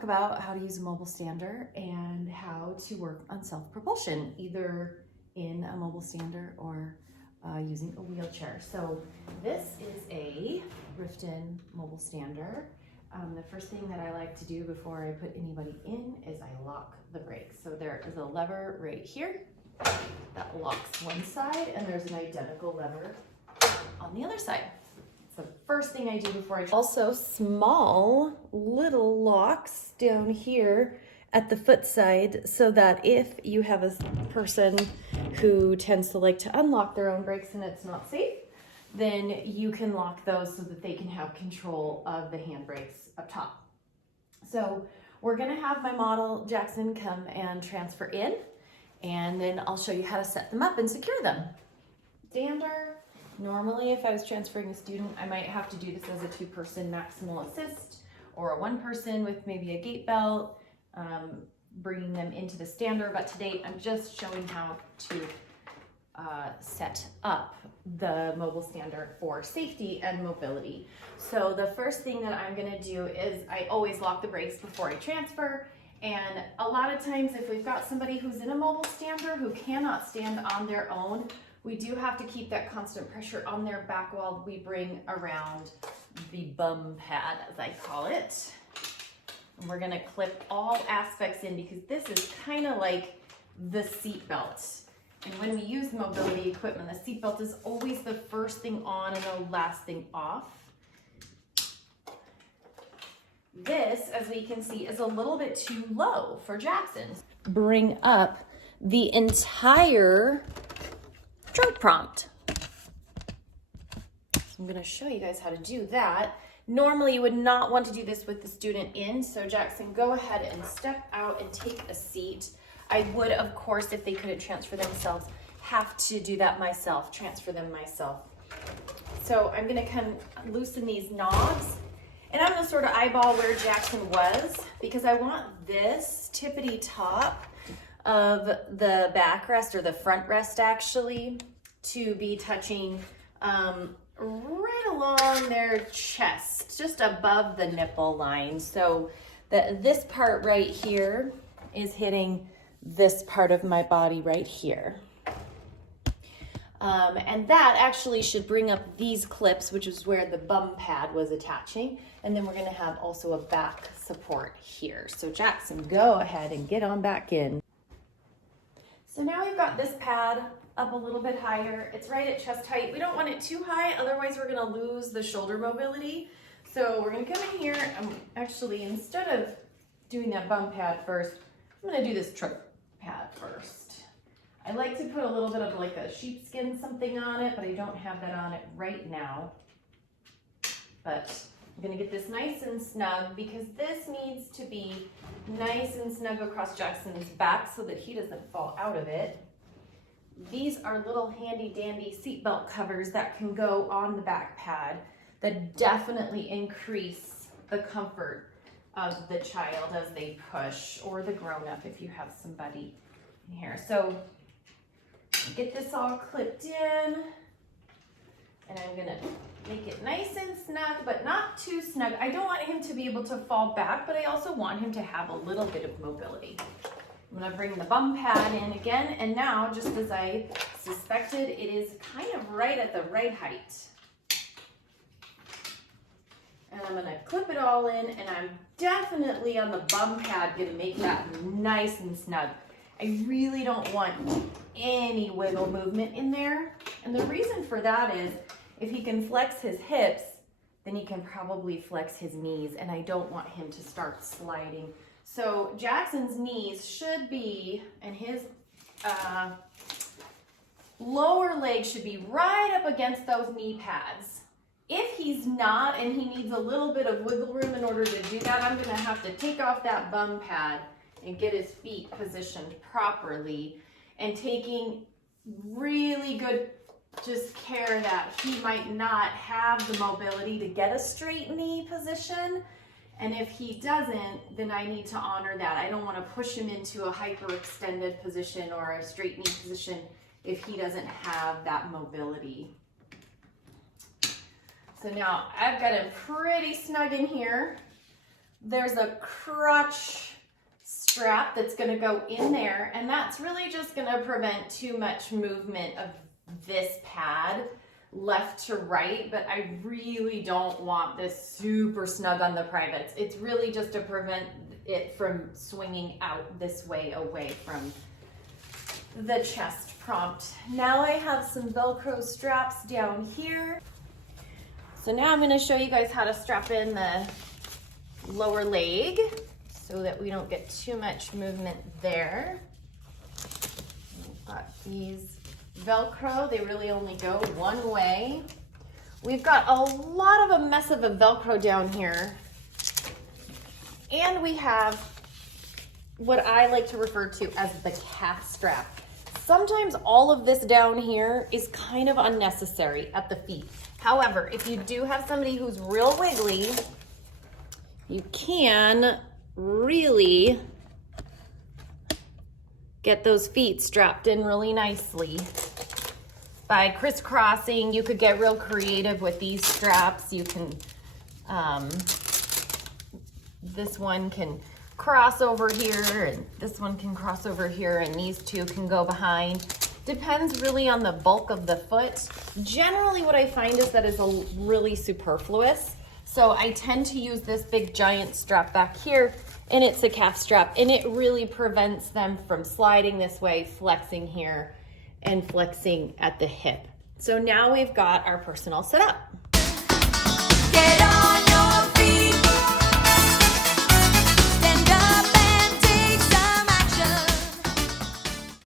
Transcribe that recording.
talk about how to use a mobile stander and how to work on self-propulsion, either in a mobile stander or using a wheelchair. So this is a Rifton mobile stander. The first thing that I like to do before I put anybody in is I lock the brakes. So there is a lever right here that locks one side, and there's an identical lever on the other side. So the first thing I do before I also small little locks down here at the foot side, so that if you have a person who tends to like to unlock their own brakes and it's not safe, then you can lock those so that they can have control of the handbrakes up top. So we're gonna have my model Jackson come and transfer in, and then I'll show you how to set them up and secure them. Stander, normally if I was transferring a student, I might have to do this as a 2-person maximal assist or a 1-person with maybe a gate belt, bringing them into the stander. But today I'm just showing how to set up the mobile stander for safety and mobility. So the first thing that I'm gonna do is I always lock the brakes before I transfer. And a lot of times if we've got somebody who's in a mobile stander who cannot stand on their own, we do have to keep that constant pressure on their back while we bring around the bum pad, as I call it. And we're gonna clip all aspects in, because this is kind of like the seat belt. And when we use mobility equipment, the seat belt is always the first thing on and the last thing off. This, as we can see, is a little bit too low for Jackson. Bring up the entire stroke prompt. So I'm going to show you guys how to do that. Normally you would not want to do this with the student in, so Jackson, go ahead and step out and take a seat. I would, of course, if they couldn't transfer themselves, have to do that myself, transfer them myself. So I'm going to come loosen these knobs, and I'm going to sort of eyeball where Jackson was, because I want this tippity top of the backrest, or the front rest actually, to be touching right along their chest, just above the nipple line. So this part right here is hitting this part of my body right here. And that actually should bring up these clips, which is where the bum pad was attaching. And then we're gonna have also a back support here. So Jackson, go ahead and get on back in. So now we've got this pad up a little bit higher. It's right at chest height. We don't want it too high, otherwise we're gonna lose the shoulder mobility. So we're gonna come in here, and actually, instead of doing that bum pad first, I'm gonna do this trunk pad first. I like to put a little bit of like a sheepskin something on it, but I don't have that on it right now. But I'm gonna get this nice and snug, because this needs to be nice and snug across Jackson's back so that he doesn't fall out of it. These are little handy dandy seatbelt covers that can go on the back pad that definitely increase the comfort of the child as they push, or the grown-up if you have somebody in here. So get this all clipped in, and I'm gonna make it nice and snug, but not too snug. I don't want him to be able to fall back, but I also want him to have a little bit of mobility. I'm gonna bring the bum pad in again, and now, just as I suspected, it is kind of right at the right height. And I'm gonna clip it all in, and I'm definitely on the bum pad gonna make that nice and snug. I really don't want any wiggle movement in there. And the reason for that is, if he can flex his hips, then he can probably flex his knees, and I don't want him to start sliding. So Jackson's knees should be, and his lower leg should be right up against those knee pads. If he's not, and he needs a little bit of wiggle room in order to do that, I'm gonna have to take off that bum pad and get his feet positioned properly, and taking really good just care that he might not have the mobility to get a straight knee position. And if he doesn't, then I need to honor that. I don't want to push him into a hyperextended position or a straight knee position if he doesn't have that mobility. So now I've got him pretty snug in here. There's a crotch strap that's going to go in there, and that's really just going to prevent too much movement of this pad left to right, but I really don't want this super snug on the privates. It's really just to prevent it from swinging out this way away from the chest prompt. Now I have some Velcro straps down here. So now I'm going to show you guys how to strap in the lower leg so that we don't get too much movement there. We've got these Velcro, they really only go one way. We've got a lot of a mess of a Velcro down here. And we have what I like to refer to as the calf strap. Sometimes all of this down here is kind of unnecessary at the feet. However, if you do have somebody who's real wiggly, you can really get those feet strapped in really nicely by crisscrossing. You could get real creative with these straps. You can, this one can cross over here, and this one can cross over here, and these two can go behind. Depends really on the bulk of the foot. Generally what I find is that is really superfluous. So I tend to use this big giant strap back here, and it's a calf strap, and it really prevents them from sliding this way, flexing here, and flexing at the hip. So now we've got our personal set up.